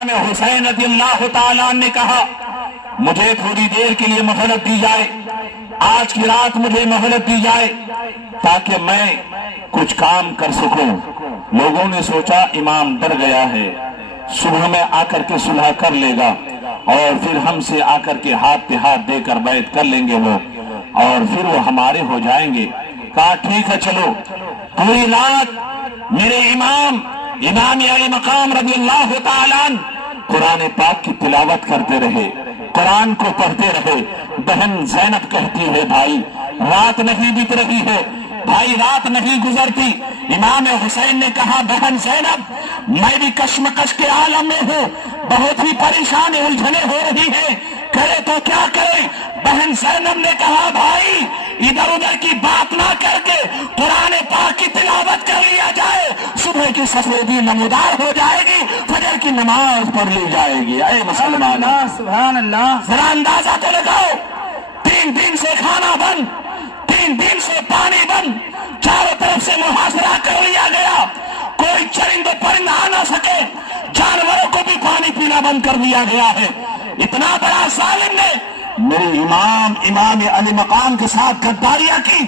حسین رضی اللہ تعالیٰ نے کہا مجھے تھوڑی دیر کے لیے مہلت دی جائے، آج کی رات مجھے مہلت دی جائے تاکہ میں کچھ کام کر سکوں۔ لوگوں نے سوچا امام ڈر گیا ہے، صبح میں آ کر کے صلح کر لے گا اور پھر ہم سے آ کر کے ہاتھ پہ ہاتھ دے کر بیعت کر لیں گے وہ، اور پھر وہ ہمارے ہو جائیں گے۔ کہا ٹھیک ہے چلو۔ پوری رات میرے امام علی مقام رضی اللہ تعالیٰ قرآن پاک کی تلاوت کرتے رہے، قرآن کو پڑھتے رہے۔ بہن زینب کہتی ہے بھائی رات نہیں بیت رہی ہے، بھائی رات نہیں گزرتی۔ امام حسین نے کہا بہن زینب میں بھی کشمکش کے عالم میں ہوں، بہت ہی پریشان الجھنیں ہو رہی ہیں، کرے تو کیا کرے؟ بہن زینب نے کہا بھائی ادھر ادھر کی بات نہ کر کے قرآن پاک کی تلاوت کر لیا جائے، صبح کی سفیدی نمودار ہو جائے گی، فجر کی نماز پڑھ لی جائے گی۔ اے مسلمان سبحان اللہ، ذرا اندازہ تو لگاؤ، 3 دن سے کھانا بند، 3 دن سے پانی بند، چاروں طرف سے محاصرہ کر لیا گیا، کوئی چرند و پرند آ نہ سکے، جانوروں کو بھی پانی پینا بند کر دیا گیا ہے۔ اتنا بڑا ظالم نے میرے امام علی مقام کے ساتھ غداریاں کی،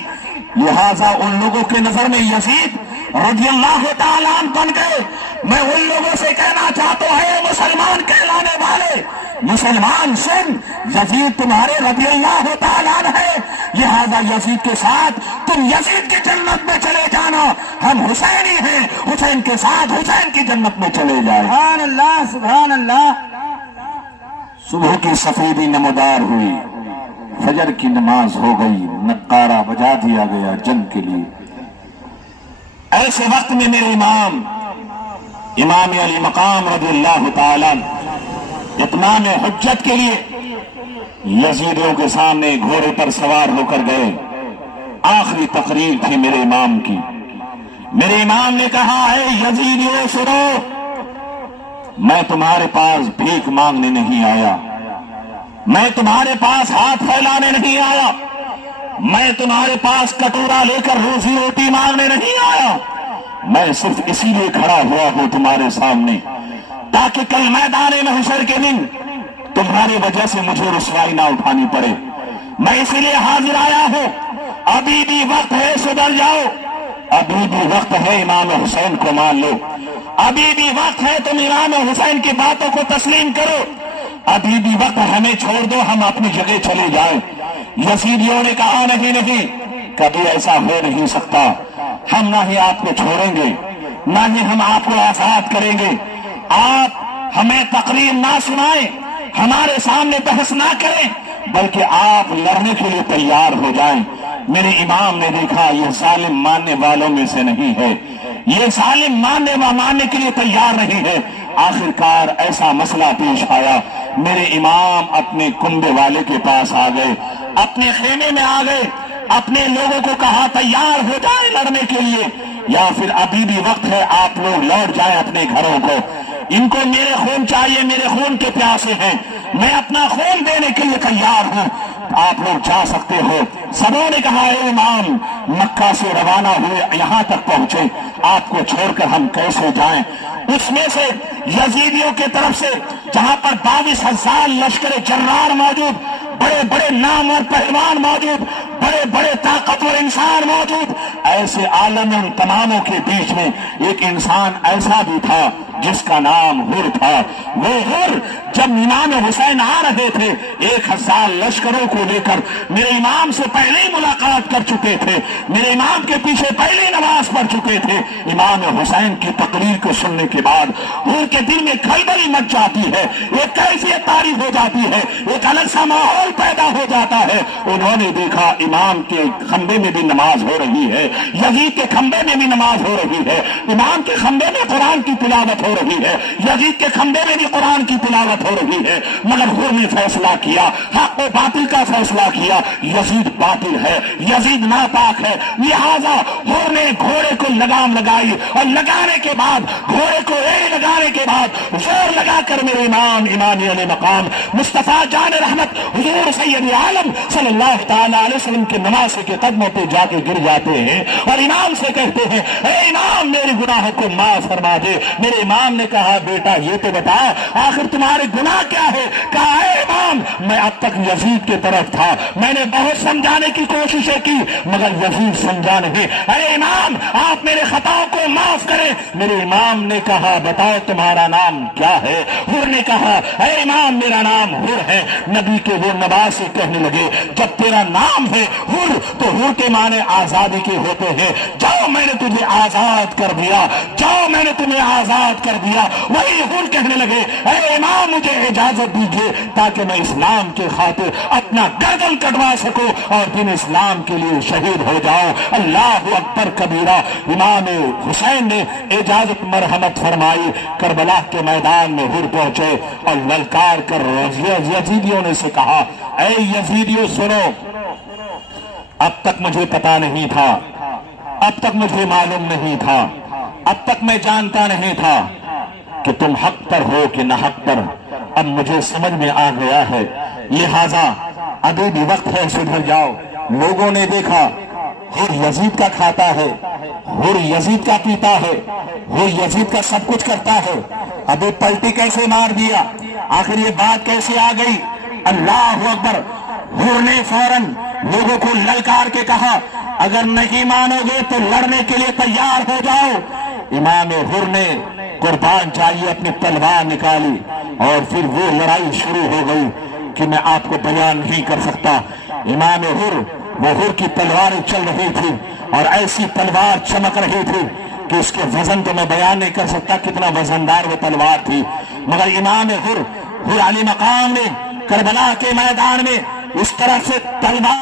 لہذا ان لوگوں کے نظر میں یزید رضی اللہ تعالیٰ عنہ بن گئے۔ میں ان لوگوں سے کہنا چاہتا ہوں اے مسلمان کہلانے والے، مسلمان سن، یزید تمہارے رضی اللہ تعالیٰ عنہ ہے، لہذا یزید کے ساتھ تم یزید کی جنت میں چلے جانا، ہم حسینی ہیں، حسین کے ساتھ حسین کی جنت میں چلے جائیں۔ سبحان اللہ، سبحان اللہ۔ صبح کی سفیدی نمودار ہوئی، فجر کی نماز ہو گئی، نقارہ بجا دیا گیا جنگ کے لیے۔ ایسے وقت میں میرے امام علی مقام رضی اللہ تعالیٰ اتمام حجت کے لیے یزیدیوں کے سامنے گھوڑے پر سوار ہو کر گئے۔ آخری تقریر تھی میرے امام کی۔ میرے امام نے کہا اے یزیدیوں سنو، میں تمہارے پاس بھیک مانگنے نہیں آیا، میں تمہارے پاس ہاتھ پھیلانے نہیں آیا، میں تمہارے پاس کٹورا لے کر روزی روٹی مانگنے نہیں آیا، میں صرف اسی لیے کھڑا ہوا ہوں تمہارے سامنے تاکہ کل میدان محشر کے دن تمہاری وجہ سے مجھے رسوائی نہ اٹھانی پڑے۔ میں اسی لیے حاضر آیا ہوں، ابھی بھی وقت ہے سدھر جاؤ، ابھی بھی وقت ہے امام حسین کو مان لو، ابھی بھی وقت ہے تم امام حسین کی باتوں کو تسلیم کرو، ابھی بھی وقت ہمیں چھوڑ دو، ہم اپنی جگہ چلے جائیں۔ یزیدیوں نے کہا نہیں، کبھی ایسا ہو نہیں سکتا، ہم نہ ہی آپ کو چھوڑیں گے، نہ ہی ہم آپ کو آزاد کریں گے، آپ ہمیں تقریر نہ سنائیں، ہمارے سامنے بحث نہ کریں، بلکہ آپ لڑنے کے لیے تیار ہو جائیں۔ میرے امام نے دیکھا یہ ظالم ماننے والوں میں سے نہیں ہے، یہ ظالم ماننے کے لیے تیار نہیں ہے۔ آخرکار ایسا مسئلہ پیش آیا، میرے امام اپنے کنبے والے کے پاس آ گئے، اپنے خیمے میں آ گئے، اپنے لوگوں کو کہا تیار ہو جائیں لڑنے کے لیے، یا پھر ابھی بھی وقت ہے آپ لوگ لوٹ جائیں اپنے گھروں کو، ان کو میرے خون چاہیے، میرے خون کے پیاسے ہیں، میں اپنا خون دینے کے لیے تیار ہوں، آپ لوگ جا سکتے ہو۔ سبوں نے کہا اے امام مکہ سے روانہ ہوئے یہاں تک پہنچے، آپ کو چھوڑ کر ہم کیسے جائیں؟ اس میں سے یزیدیوں کی طرف سے جہاں پر 22,000 لشکر جرار موجود، بڑے بڑے نامور پہلوان موجود، بڑے بڑے طاقتور انسان موجود، ایسے عالم ان تماموں کے بیچ میں ایک انسان ایسا بھی تھا جس کا نام حر تھا۔ وہ حر جب امام حسین آ رہے تھے 1,000 لشکروں کو لے کر میرے امام سے پہلے ہی ملاقات کر چکے تھے، میرے امام کے پیچھے پہلے نماز پڑھ چکے تھے۔ امام حسین کی تقریر کو سننے کے بعد حر کے دل میں کھلبلی مچ جاتی ہے، ایک کیفیت طاری ہو جاتی ہے، ایک الگ سا ماحول پیدا ہو جاتا ہے۔ انہوں نے دیکھا امام کے کھمبے میں بھی نماز ہو رہی ہے، یزید کے کھمبے میں بھی نماز ہو رہی ہے، امام کے کھمبے میں قرآن کی تلاوت ہو رہی ہے، یزید کے کھمبے میں بھی قرآن کی تلاوت ہو رہی ہے، مگر حر نے فیصلہ کیا، حق و باطل کا فیصلہ کیا، یزید باطل ہے، یزید ناپاک ہے، لہذا حر نے گھوڑے کو لگام لگائی، اور لگانے کے بعد گھوڑے کو لگانے کے بعد زور لگا کر میرے امام علی مقام مصطفیٰ جان رحمت حضور سید عالم صلی اللہ تعالی علیہ وسلم کے نواسے کے قدموں پہ جا کے گر جاتے ہیں اور امام سے کہتے ہیں اے امام میرے گناہوں کو معاف فرما دے۔ میرے امام امام نے کہا بیٹا یہ تو بتا آخر تمہارے گناہ کیا ہے؟ کہا اے امام میں اب تک یزید کی طرف تھا، میں نے بہت سمجھانے کی کوششیں کی مگر یزید سمجھا نہیں۔ اے امام آپ میرے خطاؤں کو معاف کریں۔ میرے امام نے کہا بتاؤ تمہارا نام کیا ہے؟ حر نے کہا اے امام میرا نام حر ہے۔ نبی کے وہ نواسے کہنے لگے جب تیرا نام ہے حر تو حر کے معنی آزادی کے ہوتے ہیں، جاؤ میں نے تجھے آزاد کر دیا، جاؤ میں نے تمہیں آزاد کر دیا۔ وہی حر کہنے لگے اے امام مجھے اجازت دیجیے تاکہ میں اسلام کے خاطر اپنا گردن کٹوا سکوں اور دین اسلام کے لیے شہید ہو جاؤں۔ اللہ اکبر کبیرہ۔ امام حسین نے اجازت مرحمت فرمائی، کربلا کے میدان میں حر پہنچے اور للکار کر یزیدیوں نے سے کہا اے یزیدیوں سنو، اب تک مجھے پتا نہیں تھا، اب تک مجھے معلوم نہیں تھا، اب تک میں جانتا نہیں تھا کہ تم حق پر ہو کہ نہ حق پر، اب مجھے سمجھ میں آ گیا ہے، لہذا ابھی بھی وقت ہے سدھر جاؤ۔ لوگوں نے دیکھا حر یزید کا کھاتا ہے، حر یزید کا پیتا ہے، حر یزید کا سب کچھ کرتا ہے، ابھی پلٹی کیسے مار دیا؟ آخر یہ بات کیسے آ گئی؟ اللہ اکبر۔ حر نے فوراً لوگوں کو للکار کے کہا اگر نہیں مانو گے تو لڑنے کے لیے تیار ہو جاؤ۔ امام حر نے قربان چاہیے اپنی تلوار نکالی اور پھر وہ لڑائی شروع ہو گئی کہ میں آپ کو بیان نہیں کر سکتا۔ امام حر وہ حر کی تلواریں چل رہی تھی اور ایسی تلوار چمک رہی تھی کہ اس کے وزن تو میں بیان نہیں کر سکتا کتنا وزندار وہ تلوار تھی، مگر امام حر علی مقام نے کربلا کے میدان میں اس طرح سے تلوار